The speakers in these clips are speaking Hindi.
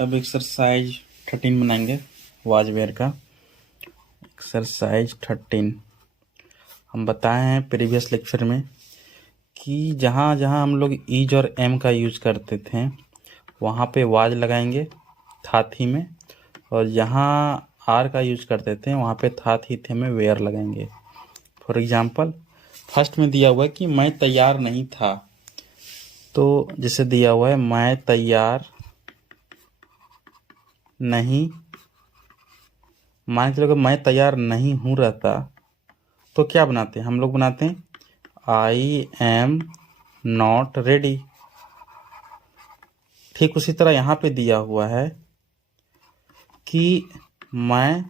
अब एक्सरसाइज 13 बनाएंगे वाजवेयर का। एक्सरसाइज 13 हम बताए हैं प्रीवियस लेक्चर में कि जहाँ जहाँ हम लोग ईज और एम का यूज करते थे वहाँ पे वाज लगाएंगे थाथी में, और जहाँ आर का यूज करते थे वहाँ पे थाथी थे में वेयर लगाएंगे। फॉर एग्जांपल फर्स्ट में दिया हुआ है कि मैं तैयार नहीं था, तो जैसे दिया हुआ है मैं तैयार नहीं, मान के चलो मैं तैयार नहीं हूँ रहता तो क्या बनाते हैं हम लोग? बनाते हैं आई एम नॉट रेडी। ठीक उसी तरह यहाँ पे दिया हुआ है कि मैं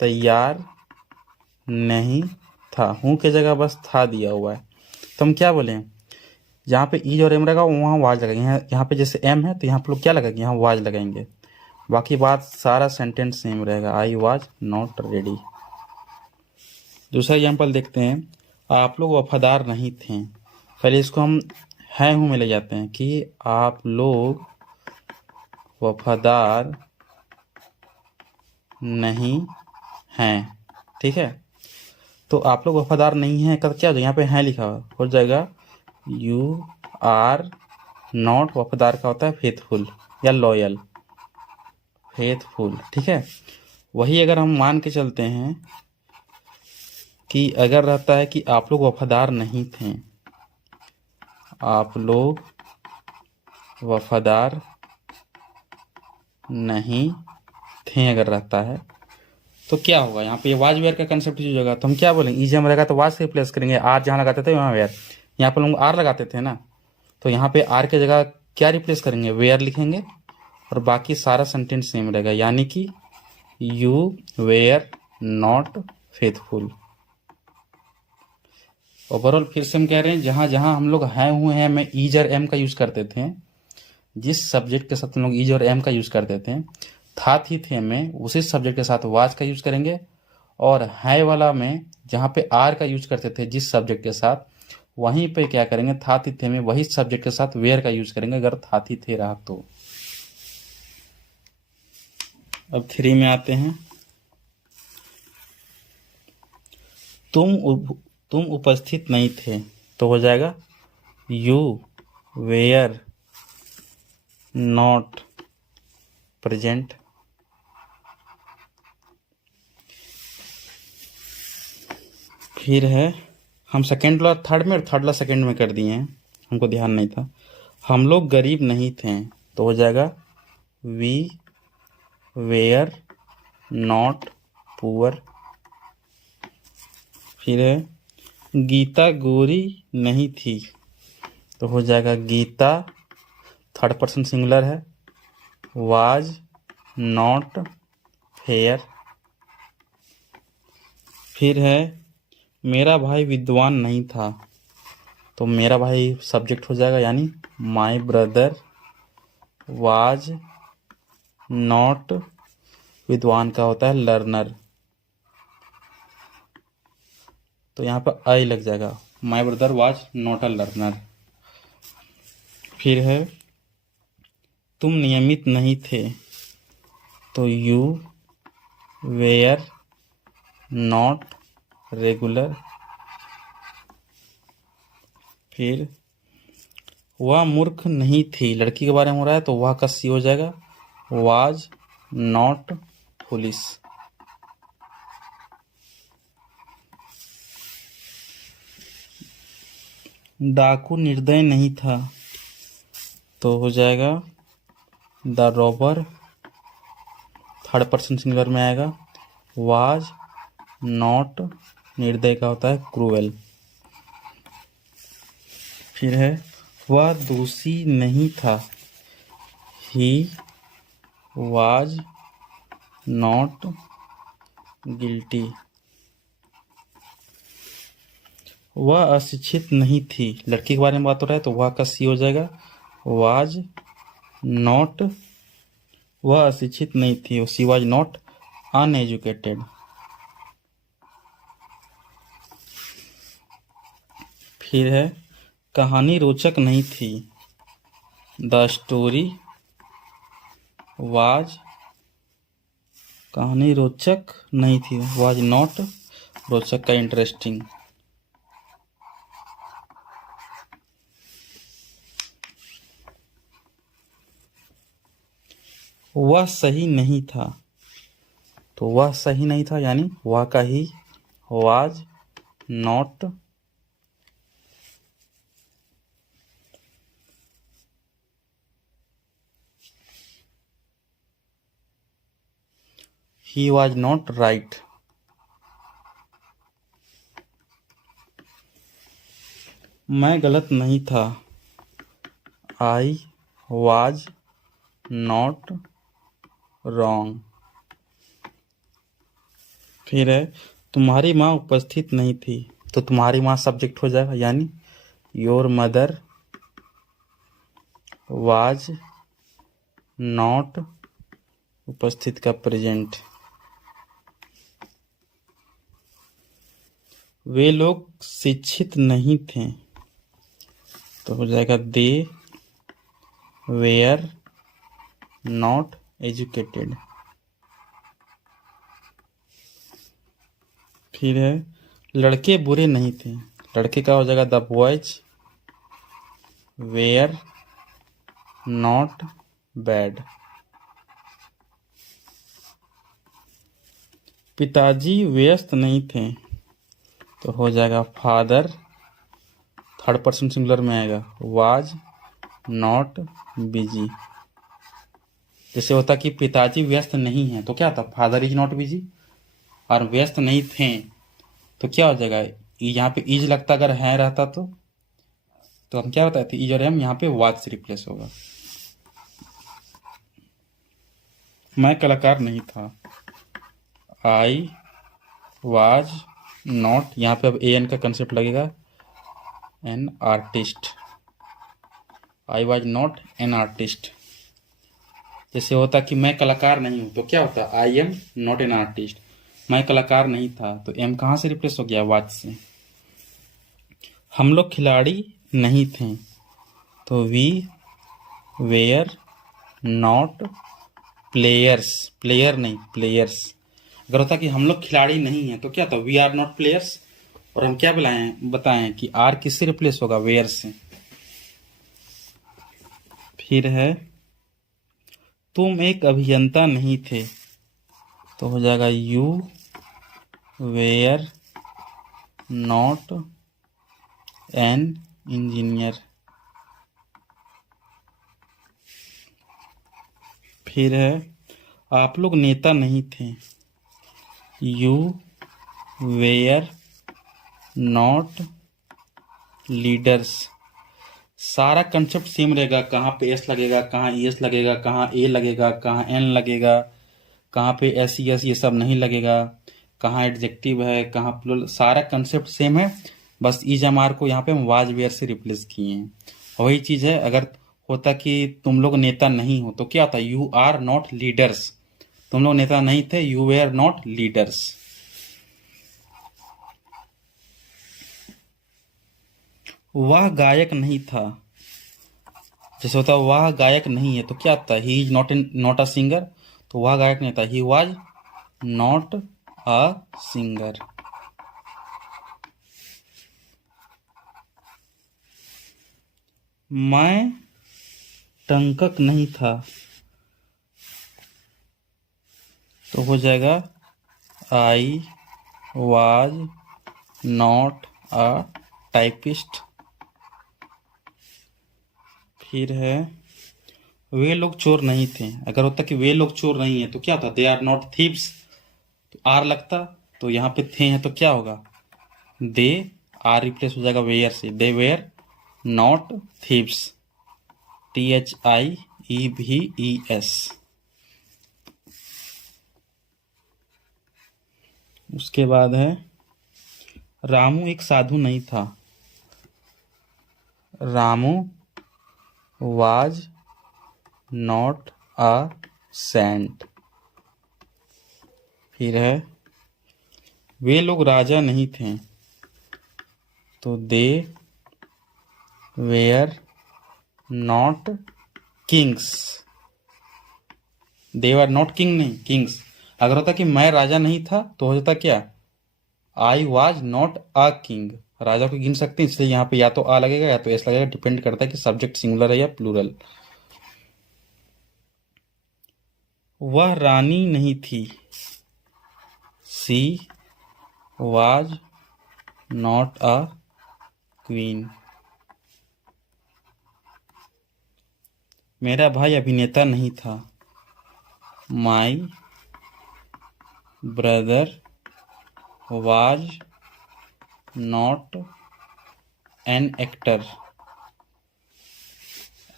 तैयार नहीं था, हूँ की जगह बस था दिया हुआ है, तो हम क्या बोलें? जहाँ पे ईज और एम रहेगा वहाँ वाज लगाएंगे। यहाँ पे जैसे एम है तो यहाँ पे लोग क्या लगाएंगे? यहाँ वाज लगाएंगे। बाकी बात सारा सेंटेंस सेम रहेगा, आई वाज नॉट रेडी। दूसरा एग्जाम्पल देखते हैं, आप लोग वफादार नहीं थे। पहले इसको हम है हूँ में ले जाते हैं कि आप लोग वफादार नहीं हैं। ठीक है, तो आप लोग वफादार नहीं हैं का क्या हो जाएगा? यहाँ पे हैं लिखा हो जाएगा यू आर नॉट। वफादार का होता है फेथफुल या लॉयल, फेथफुल। ठीक है, वही अगर हम मान के चलते हैं कि अगर रहता है कि आप लोग वफादार नहीं थे, आप लोग वफादार नहीं थे अगर रहता है तो क्या होगा? यहाँ पे वाज वेयर का कंसेप्ट यूज होगा, तो हम क्या बोलेंगे? ईज एम रहेगा तो वाज से रिप्लेस करेंगे। आर जहाँ लगाते थे वहाँ वेयर, यहाँ पर लोग आर लगाते थे ना, तो यहाँ पे आर की जगह क्या रिप्लेस करेंगे? वेयर लिखेंगे, और बाकी सारा सेंटेंस सेम रहेगा, यानी कि you were not faithful. Overall फिर से हम कह रहे हैं जहाँ जहाँ हम लोग हैं हुए हैं में ईज और एम का यूज करते थे, जिस सब्जेक्ट के साथ हम लोग ईज और एम का यूज करते थे, था थी थे में उसी सब्जेक्ट के साथ वाज का यूज करेंगे, और है वाला में जहाँ पे आर का यूज करते थे जिस सब्जेक्ट के साथ, वहीं पे क्या करेंगे? था थी थे में वही सब्जेक्ट के साथ वेयर का यूज करेंगे अगर था थी थे रहा तो। अब 3 में आते हैं, तुम उपस्थित नहीं थे, तो हो जाएगा यू वेयर नॉट प्रेजेंट। फिर है हम सेकेंड ला थर्ड में और थर्ड ला सेकेंड में कर दिए हैं, हमको ध्यान नहीं था। हम लोग गरीब नहीं थे, तो हो जाएगा वी वेयर नॉट पुअर। फिर है गीता गोरी नहीं थी, तो हो जाएगा गीता थर्ड पर्सन सिंगुलर है, वाज नॉट फेयर। फिर है मेरा भाई विद्वान नहीं था, तो मेरा भाई सब्जेक्ट हो जाएगा, यानी माई ब्रदर वाज नॉट। विद्वान का होता है लर्नर, तो यहाँ पर आई लग जाएगा, my brother was not a learner. फिर है तुम नियमित नहीं थे, तो यू वेयर नॉट रेगुलर। फिर वह मूर्ख नहीं थी, लड़की के बारे में हो रहा है तो वह का सी हो जाएगा, वाज नॉट फुलिश। डाकू निर्दय नहीं था, तो हो जाएगा the robber third person singular में आएगा, वाज नॉट। निर्दय का होता है क्रूएल। फिर है वह दोषी नहीं था, ही वाज नॉट गिल्टी। वह अशिक्षित नहीं थी, लड़की के बारे में बात हो रहा है तो वह का सी हो जाएगा, वाज नॉट। वह अशिक्षित नहीं थी, सी वाज नॉट अनएजुकेटेड। फिर है कहानी रोचक नहीं थी, द स्टोरी वाज कहानी रोचक नहीं थी, वाज नॉट रोचक का इंटरेस्टिंग। वह सही नहीं था, तो वह सही नहीं था यानी वह का he was not he was not right. मैं गलत नहीं था, आई वाज नॉट रॉन्ग। फिर है तुम्हारी माँ उपस्थित नहीं थी, तो तुम्हारी माँ सब्जेक्ट हो जाएगा यानी योर मदर वाज नॉट उपस्थित का प्रेजेंट। वे लोग शिक्षित नहीं थे, तो हो जाएगा दे वेयर नॉट एजुकेटेड। फिर है लड़के बुरे नहीं थे, लड़के का हो जाएगा the boys were not bad. पिताजी व्यस्त नहीं थे, तो हो जाएगा फादर थर्ड पर्सन सिंगुलर में आएगा वाज नॉट बिजी। जैसे होता कि पिताजी व्यस्त नहीं है तो क्या था फादर इज नॉट बिजी, और व्यस्त नहीं थे तो क्या हो जाएगा यहाँ पे इज लगता अगर है रहता तो हम क्या बताते इज और एम यहाँ पे वाज से रिप्लेस होगा। मैं कलाकार नहीं था, आई वाज नॉट, यहाँ पे अब ए एन का कंसेप्ट लगेगा an artist, I was not an artist. जैसे होता कि मैं कलाकार नहीं हूं तो क्या होता I am not an artist. मैं कलाकार नहीं था तो एम कहाँ से रिप्लेस हो गया वाज से। हम लोग खिलाड़ी नहीं थे, तो we were not players, player नहीं प्लेयर्स। अगर होता कि हम लोग खिलाड़ी नहीं हैं तो क्या था वी आर नॉट प्लेयर्स, और हम क्या बताएं कि आर किससे रिप्लेस होगा वेयर से। फिर है तुम एक अभियंता नहीं थे, तो हो जाएगा you were not an engineer. फिर है आप लोग नेता नहीं थे, यू वेयर नॉट लीडर्स। सारा कंसेप्ट सेम रहेगा, कहाँ पे एस लगेगा, कहाँ एस लगेगा, कहाँ ए लगेगा, कहाँ एन लगेगा, कहाँ पे एस एस ये सब नहीं लगेगा, कहाँ एडजेक्टिव है, कहाँ प्लूरल, सारा कंसेप्ट सेम है। बस इज एम आर को यहाँ पे हम वाज वेयर से रिप्लेस किए हैं। वही चीज है अगर होता कि तुम लोग नेता नहीं हो तो क्या होता यू आर नॉट लीडर्स, तुम लोग नेता नहीं थे यू वेयर नॉट लीडर्स। वह गायक नहीं था, जैसे होता वह गायक नहीं है तो क्या होता he is not a singer, तो वह गायक नहीं था he was not a singer. मैं टंकक नहीं था, तो हो जाएगा I was not a typist. फिर है वे लोग चोर नहीं थे, अगर होता कि वे लोग चोर नहीं है तो क्या होता दे आर नॉट थीव्स, तो आर लगता, तो यहाँ पे थे हैं तो क्या होगा दे आर रिप्लेस हो जाएगा वेयर से, they were not thieves, THIEVES। उसके बाद है रामू एक साधु नहीं था, Ramu was not a saint. फिर है वे लोग राजा नहीं थे, तो they were not kings. They were not king नहीं, किंग्स। अगर होता कि मैं राजा नहीं था तो हो जाता क्या, I was not a king. राजा को गिन सकते हैं, इसलिए यहाँ पे या तो आ लगेगा या तो एस लगेगा, डिपेंड करता है कि सब्जेक्ट सिंगुलर है या प्लूरल। वह रानी नहीं थी, सी वॉज नॉट अ क्वीन। मेरा भाई अभिनेता नहीं था, my brother was not an actor.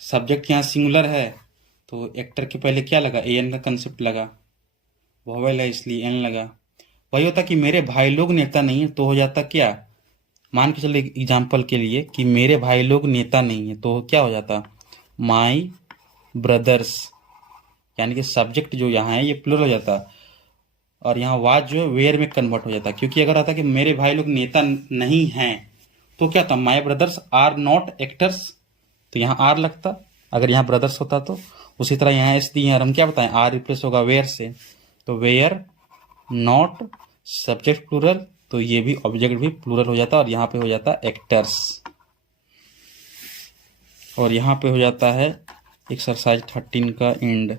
Subject यहाँ सिंगुलर है तो एक्टर के पहले क्या लगा, ए एन का कंसेप्ट लगा, वोवेल है इसलिए एन लगा। वही होता कि मेरे भाई लोग नेता नहीं है तो हो जाता क्या, मान के चलो एग्जाम्पल के लिए कि मेरे भाई लोग नेता नहीं है तो क्या हो जाता, माई ब्रदर्स, यानी कि सब्जेक्ट जो यहाँ है ये प्लूरल हो जाता, और यहाँ वाज जो है वेयर में कन्वर्ट हो जाता। क्योंकि अगर आता कि मेरे भाई लोग नेता नहीं हैं तो क्या था, माई ब्रदर्स आर नॉट एक्टर्स, तो यहाँ आर लगता अगर यहाँ ब्रदर्स होता तो। उसी तरह यहाँ एस दी है और हम क्या बताएं, आर रिप्लेस होगा वेयर से, तो वेयर नॉट सब्जेक्ट प्लूरल, तो ये भी ऑब्जेक्ट भी प्लूरल हो जाता और यहाँ पे हो जाता एक्टर्स। और यहाँ पे हो जाता है एक्सरसाइज 13 का एंड।